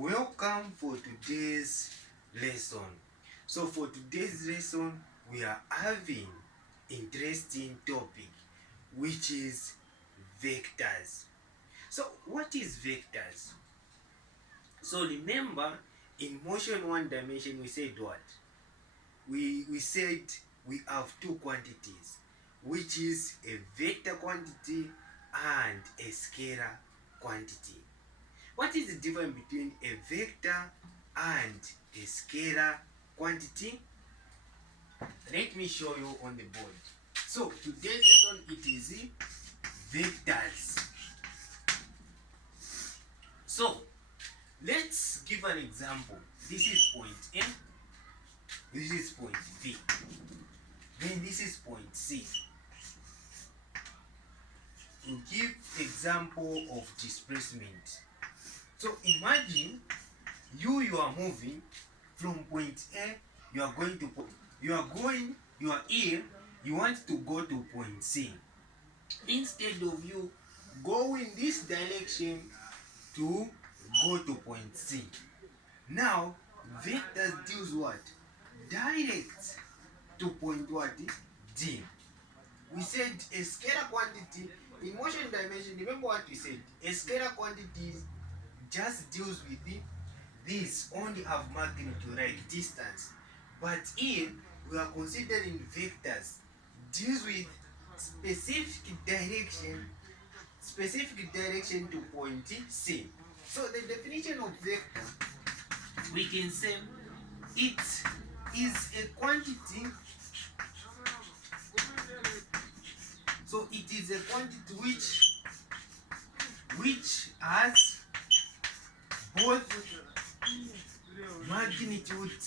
Welcome for today's lesson. So for today's lesson, we are having interesting topic, which is vectors. So what is vectors? So remember, in motion one dimension, we said what? We said we have two quantities, which is a vector quantity and a scalar quantity. What is the difference between a vector and a scalar quantity? Let me show you on the board. So today's lesson, it is vectors. So let's give an example. This is point A, this is point B, then this is point C. To give example of displacement. So imagine you are moving from point A, you are here, you want to go to point C. Instead of you going this direction to go to point C. Now vectors deals what? Direct to point what? D. We said a scalar quantity in motion dimension. Remember what we said? A scalar quantity just deals with this only have magnitude, like distance. But here we are considering vectors deals with specific direction to point C. So the definition of vector, we can say it is a quantity. So it is a quantity which has both magnitude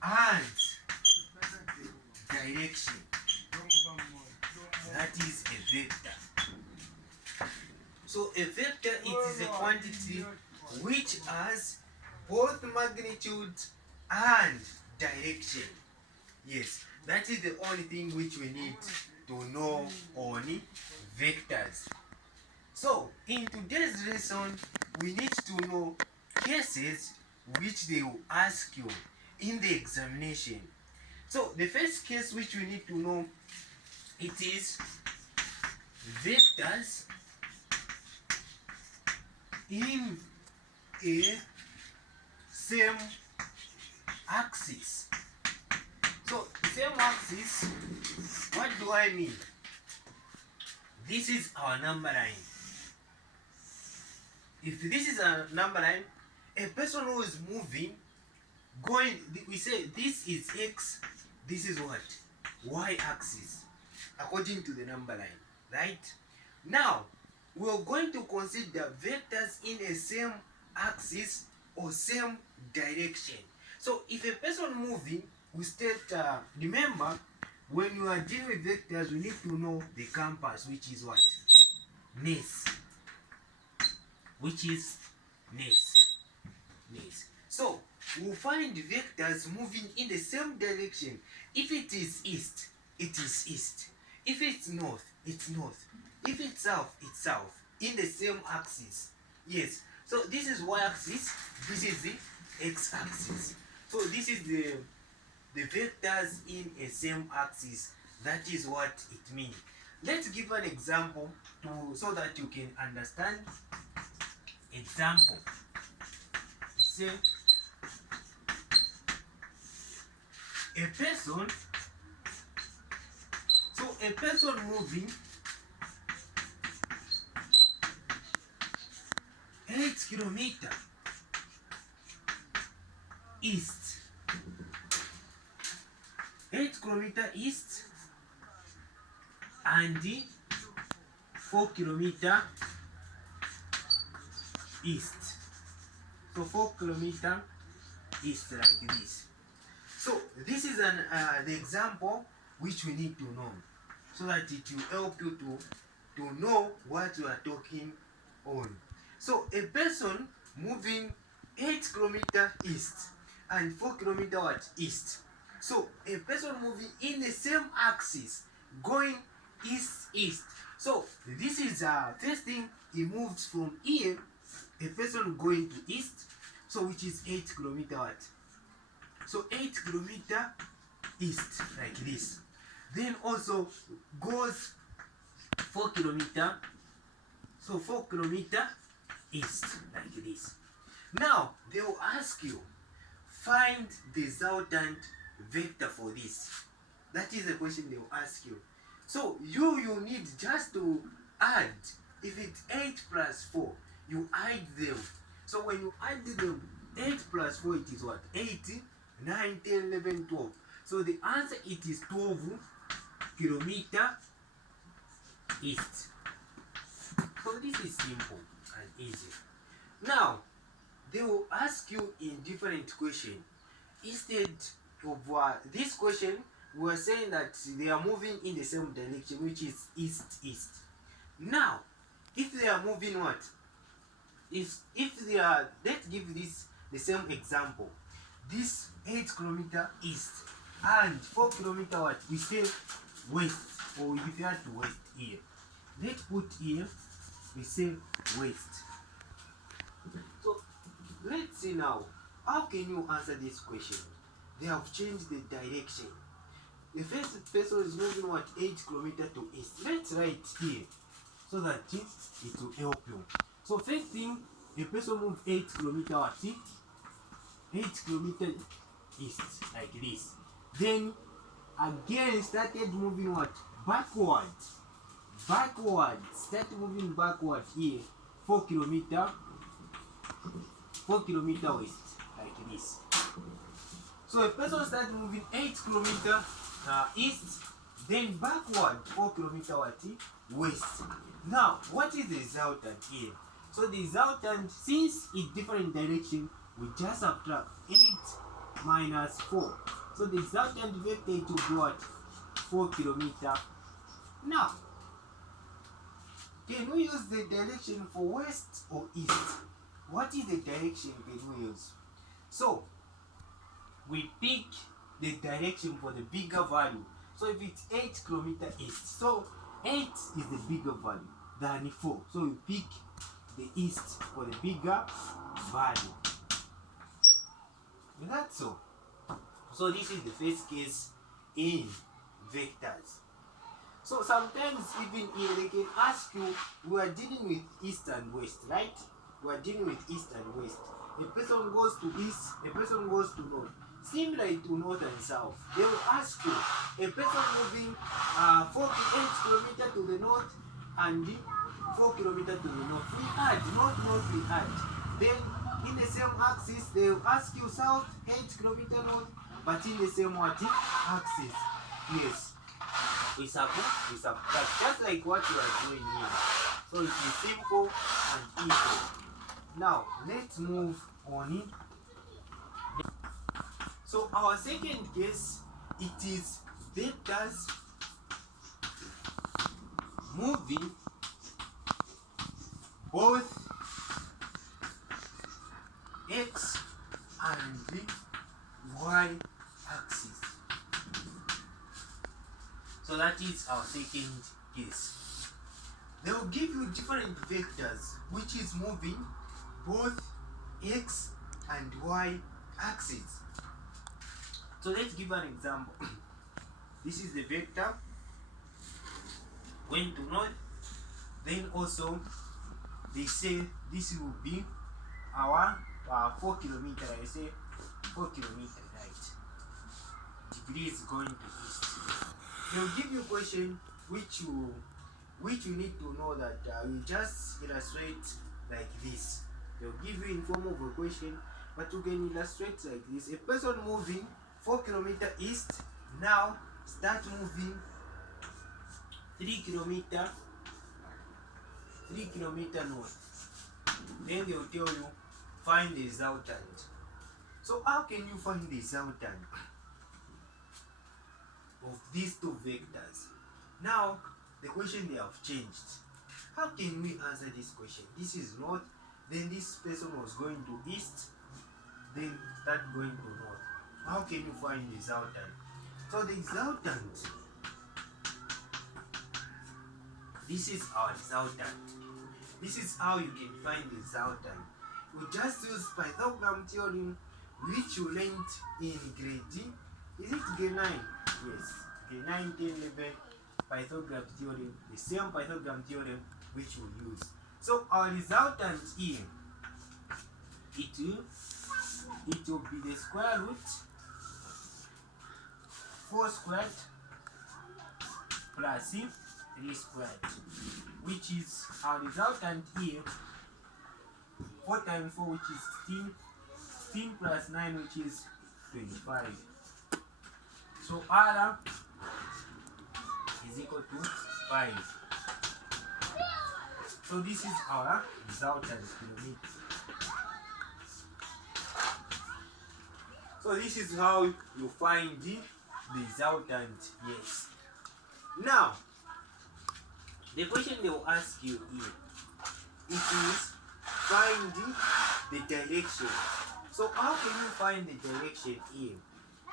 and direction. That is a vector. So a vector, it is a quantity which has both magnitude and direction. Yes, that is the only thing which we need to know on vectors. So in today's lesson, we need to know cases which they will ask you in the examination. So the first case which we need to know, it is vectors in a same axis. So same axis, what do I mean? This is our number line. If this is a number line, a person who is moving, we say this is x, this is what? Y axis, according to the number line, right? Now, we are going to consider vectors in a same axis or same direction. So if a person moving, we state, remember, when you are dealing with vectors, we need to know the compass, which is what? Nes. Which is Nes. So we'll find vectors moving in the same direction. If it is east, it is east. If it's north, it's north. If it's south, it's south. In the same axis. Yes. So this is y-axis. This is the x-axis. So this is the vectors in a same axis. That is what it means. Let's give an example so that you can understand. Example. We say a person moving 8 kilometers east. 8 kilometers east and 4 kilometers east. So 4 kilometers east, like this. So this is the example which we need to know, so that it will help you to know what we are talking on. So a person moving 8 kilometers east and 4 kilometers what? East. So a person moving in the same axis, going east. So this is first thing, he moved from here, a person going to east, so which is 8 kilometer what? So 8 kilometer east, like this. Then also goes 4 kilometer, so 4 kilometer east, like this. Now they will ask you, find the resultant vector for this. That is the question they will ask you. So you need just to add. If it's 8 plus 4, you add them. So when you add them, 8 plus 4, it is what? 8, 9, 10, 11, 12. So the answer, it is 12 kilometer east. So this is simple and easy. Now they will ask you in different question. Instead of this question, we are saying that they are moving in the same direction, which is east. Now if they are moving what? If they are, let's give this the same example. This 8 kilometer east and 4 kilometer what? We say west, or if you have to west here. Let's put here, we say west. So let's see now, how can you answer this question? They have changed the direction. The first person is moving what? 8 kilometer to east. Let's write here so that it will help you. So first thing, a person moves 8 kilometer what? 8 kilometer east, like this. Then again started moving what? Backwards. Start moving backward here. 4 kilometer west, like this. So a person starts moving 8 kilometer east, then backward 4 kilometer what? West. Now what is the resultant here? So the resultant, since it's different direction, we just subtract 8 minus 4. So the resultant vector to be what? 4 kilometer. Now can we use the direction for west or east? What is the direction can we use? So we pick the direction for the bigger value. So if it's 8 kilometer east, so 8 is the bigger value than 4. So we pick the east for the bigger value. That's all. So this is the first case in vectors. So sometimes even here they can ask you, we are dealing with east and west, right? We are dealing with east and west. A person goes to east, a person goes to north. Similar to north and south. They will ask you, a person moving 48 kilometers to the north and 4 kilometers to the north. We add, north we add. Then in the same axis, they will ask you south 8 kilometers north, but in the same axis. Yes. We subtract, just like what you are doing here. So it is simple and easy. Now let's move on. So our second case, it is vectors moving both x and y axis. So that is our second case. They will give you different vectors which is moving both x and y axis. So let's give an example. This is the vector going to north. Then also they say this will be our 4 kilometers. I say 4 kilometers, right? Degree is going to east. They'll give you a question which you need to know that you just illustrate like this. They'll give you in form of a question, but you can illustrate like this. A person moving 4 kilometers east, now start moving 3 kilometers north. Then they'll tell you, find the resultant. So how can you find the resultant of these two vectors? Now the question they have changed. How can we answer this question? This is north, then this person was going to east, then start going to north. How can you find the resultant? So the resultant This is our resultant. This is how you can find the resultant. We just use Pythagorean theorem, which you learned in grade, is it grade 9? Yes, grade 9, 10, 11, Pythagorean theorem, the same Pythagorean theorem which we use. So our resultant here, it will be the square root 4 squared plus 3 squared, which is our resultant here. 4 times 4, which is 16, 16 plus 9, which is 25. So R is equal to 5. So this is our resultant kilometer. So this is how you find the resultant. Yes. Now, the question they will ask you here, it is find the direction. So how can you find the direction here?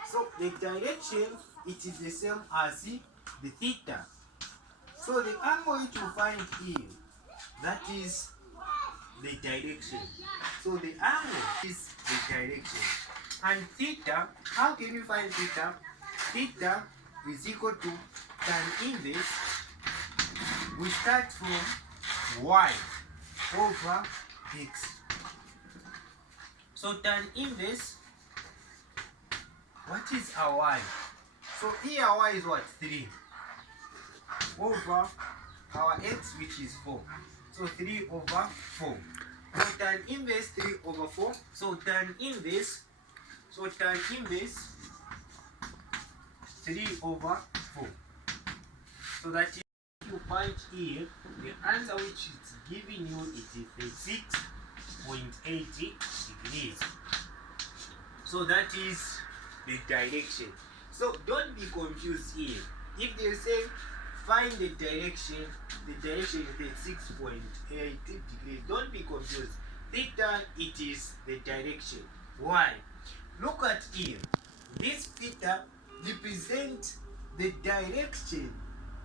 So the direction, it is the same as the theta. So the angle which you find here, that is the direction. So the angle is the direction. And theta, how can you find theta? Theta is equal to tan inverse. We start from y over x. So tan inverse, what is our y? So here y is what? 3 over our x, which is 4. So 3 over 4. So tan inverse 3 over 4. So tan inverse 3 over 4. So that is, you find here, the answer which is giving you is 36.80 degrees. So that is the direction. So don't be confused here. If they say find the direction is 36.80 degrees, don't be confused. Theta, it is the direction. Why? Look at here. This theta represents the direction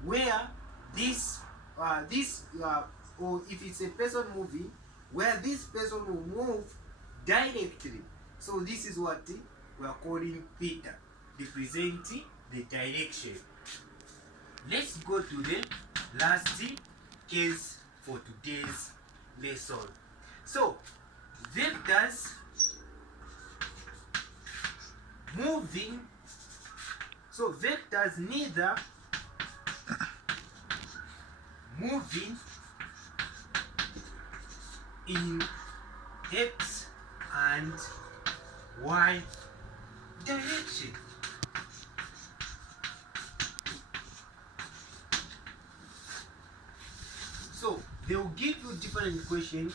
where this or if it's a person moving, where this person will move directly. So this is what we are calling theta, representing the direction. Let's go to the last case for today's lesson. So vectors moving, so vectors neither moving in x and y direction. So they will give you different questions.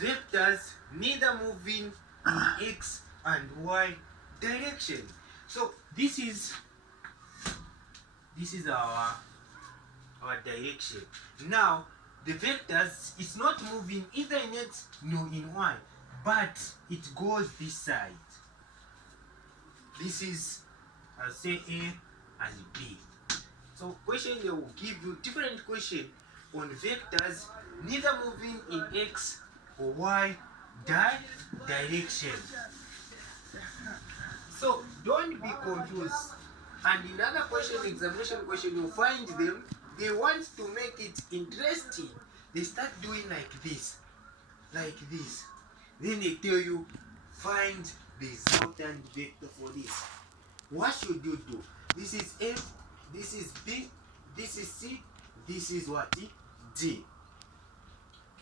Vectors neither moving in x and y direction. So this is our direction. Now the vectors is not moving either in x nor in y, but it goes this side. This is, I'll say A and B. So question, they will give you different question on vectors neither moving in x or y direction. So don't be confused. And in another question, examination question, you'll find them, they want to make it interesting. They start doing like this. Then they tell you, find the resultant vector for this. What should you do? This is A, this is B, this is C, this is what? D.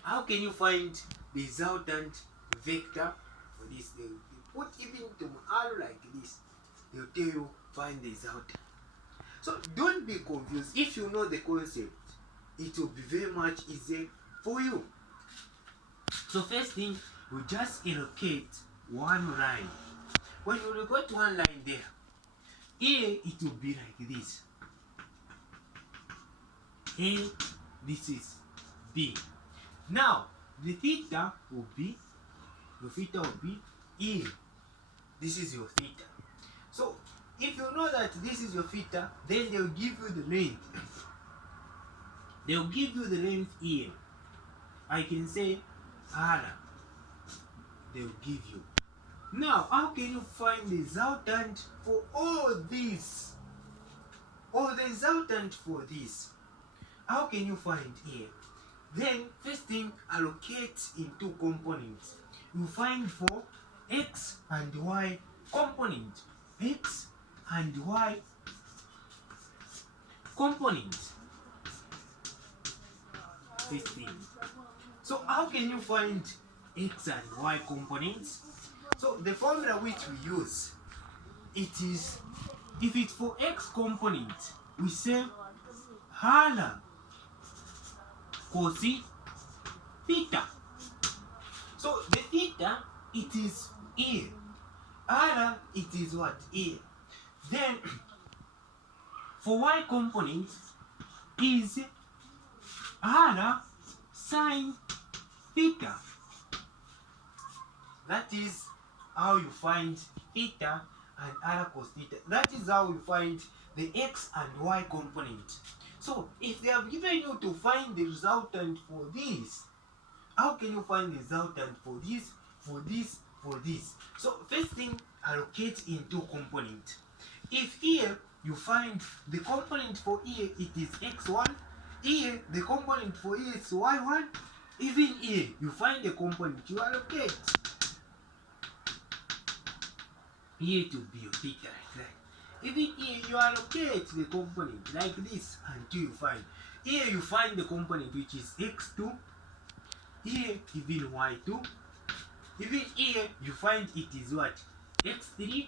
How can you find the resultant vector for this? They put even to arrow like this. They'll tell you, find the resultant. So don't be confused. If you know the concept, it will be very much easier for you. So first thing, we just allocate one line. When you got one line there, A, it will be like this. A, this is B. Now the theta will be, E. This is your theta. So if you know that this is your theta, then they'll give you the length. They'll give you the length here. I can say R. They'll give you. Now, how can you find the resultant for all this? Or the resultant for this? How can you find here? Then, first thing, allocate in two components. You find for x and y component. X and y component. First thing. So how can you find x and y components? So the formula which we use, it is, if it's for x component, we say R cos theta. So the theta, it is A. R, it is what? A. Then for y component is R sine theta. That is how you find theta and R cos theta. That is how you find the x and y component. So if they have given you to find the resultant for this, how can you find the resultant for this, for this, for this? So first thing, allocate in two components. If here you find the component for here, it is x1. Here the component for here is y1. Even here you find the component, you allocate here to be your theta like that. Even here you allocate the component like this until you find. Here you find the component which is x2. Here even y2. Even here you find it is what? x3.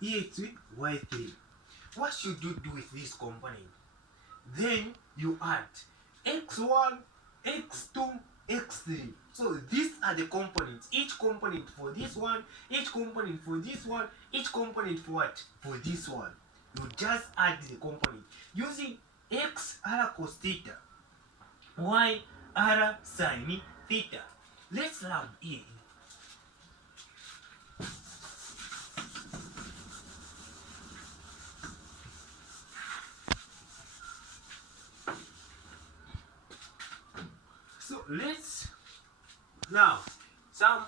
Here it's y3. What should you do with this component? Then you add x1, x2, x3. So these are the components. Each component for this one, each component for this one, each component for what? For this one. You just add the component using x R cos theta, y R sin theta. Let's rub in. So let's now some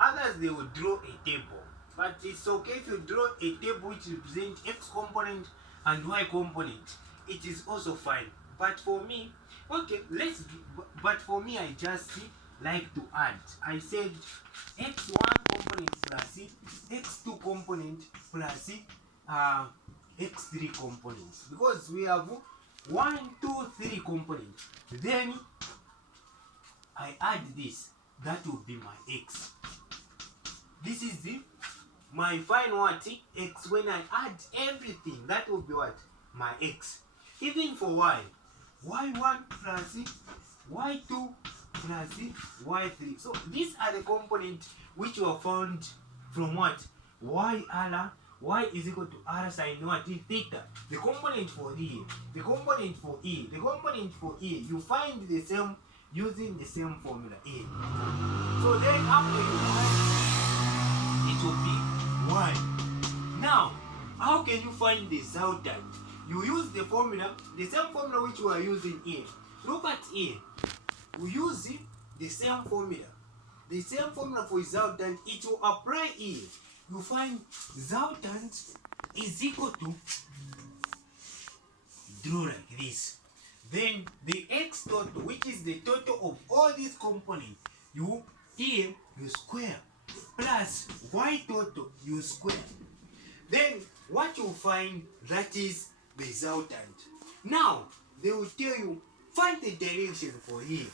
others they will draw a table, but it's okay if you draw a table which represents x component and y component. It is also fine. But for me, okay, but for me I just like to add. I said x1 component plus x2 component plus x3 components, because we have 1, 2, 3 components. Then I add this. That will be my x. This is my final what? X. When I add everything, that will be what? My x. Even for y. y1 plus y2 plus y3. So these are the components which were found from what? Y is equal to R sin what? Theta. The component for E. The component for E. The component for E. You find the same using the same formula A. So then after you find, it will be 1. Now, how can you find the resultant? You use the formula, the same formula which we are using here. Look at here. We use the same formula. The same formula for resultant, it will apply here. You find resultant is equal to, draw like this. Then the x total, which is the total of all these components, you square, plus y total, you square. Then what you find, that is the resultant. Now they will tell you, find the direction for here.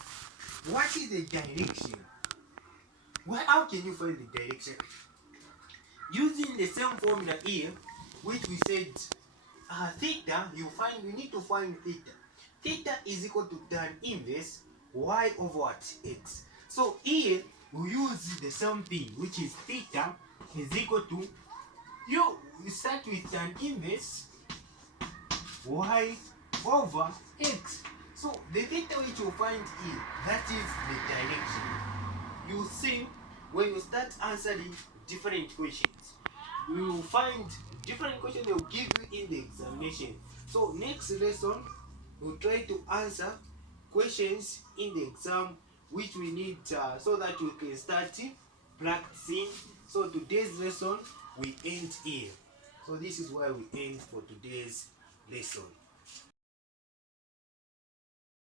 What is the direction? How can you find the direction? Using the same formula here, which we said theta, you need to find theta. Theta is equal to tan inverse y over what? X. So here we use the same thing, which is theta is equal to, you start with tan inverse y over x. So the theta which you find here, that is the direction. You see, when you start answering different questions, you will find different questions they will give you in the examination. So next lesson, we'll try to answer questions in the exam which we need so that we can start practicing. So today's lesson we end here. So this is where we end for today's lesson.